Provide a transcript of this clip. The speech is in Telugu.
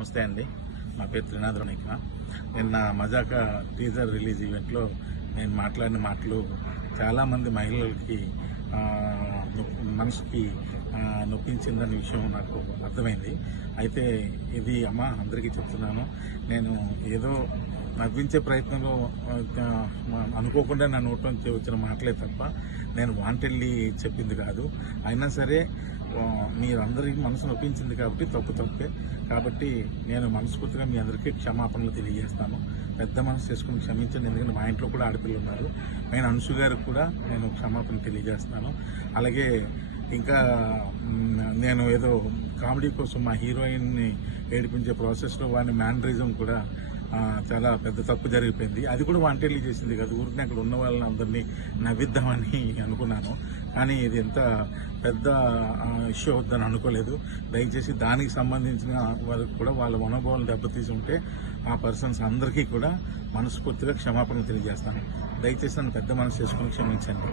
నమస్తే అండి. నా పేరు త్రినాథ్. నిన్న మజాక టీజర్ రిలీజ్ ఈవెంట్లో నేను మాట్లాడిన మాటలు చాలామంది మహిళలకి మనసుకి నొప్పించిందనే విషయం నాకు అర్థమైంది. అయితే ఇది అందరికీ చెప్తున్నాను. నేను ఏదో నవ్వించే ప్రయత్నంలో అనుకోకుండా నా నోట్ నుంచి వచ్చిన మాటలే తప్ప నేను వాంటెళ్ళి చెప్పింది కాదు. అయినా సరే మీరందరికీ మనసు నొప్పించింది కాబట్టి తప్పే. కాబట్టి నేను మనస్ఫూర్తిగా మీ అందరికీ క్షమాపణలు తెలియజేస్తాను. పెద్ద మనసు చేసుకుని క్షమించండి. ఎందుకంటే మా ఇంట్లో కూడా ఆడపిల్లలు ఉన్నారు. నేను అంశు గారికి కూడా నేను క్షమాపణ తెలియజేస్తాను. అలాగే ఇంకా నేను ఏదో కామెడీ కోసం మా హీరోయిన్ని ఏడిపించే ప్రాసెస్లో వాడిని మ్యానరిజం కూడా చాలా పెద్ద తప్పు జరిగిపోయింది. అది కూడా వాంటెళ్ళి చేసింది కాదు. ఊరికి అక్కడ ఉన్న వాళ్ళని అందరినీ నవ్విద్దామని అనుకున్నాను. కానీ ఇది ఎంత పెద్ద ఇష్యూ అవుద్దని అనుకోలేదు. దయచేసి దానికి సంబంధించిన వాళ్ళకి కూడా వాళ్ళ మనోభావాలు దెబ్బతీసి ఉంటే ఆ పర్సన్స్ అందరికీ కూడా మనస్ఫూర్తిగా క్షమాపణ తెలియజేస్తాను. దయచేసి నన్ను పెద్ద మనసు చేసుకుని క్షమించండి.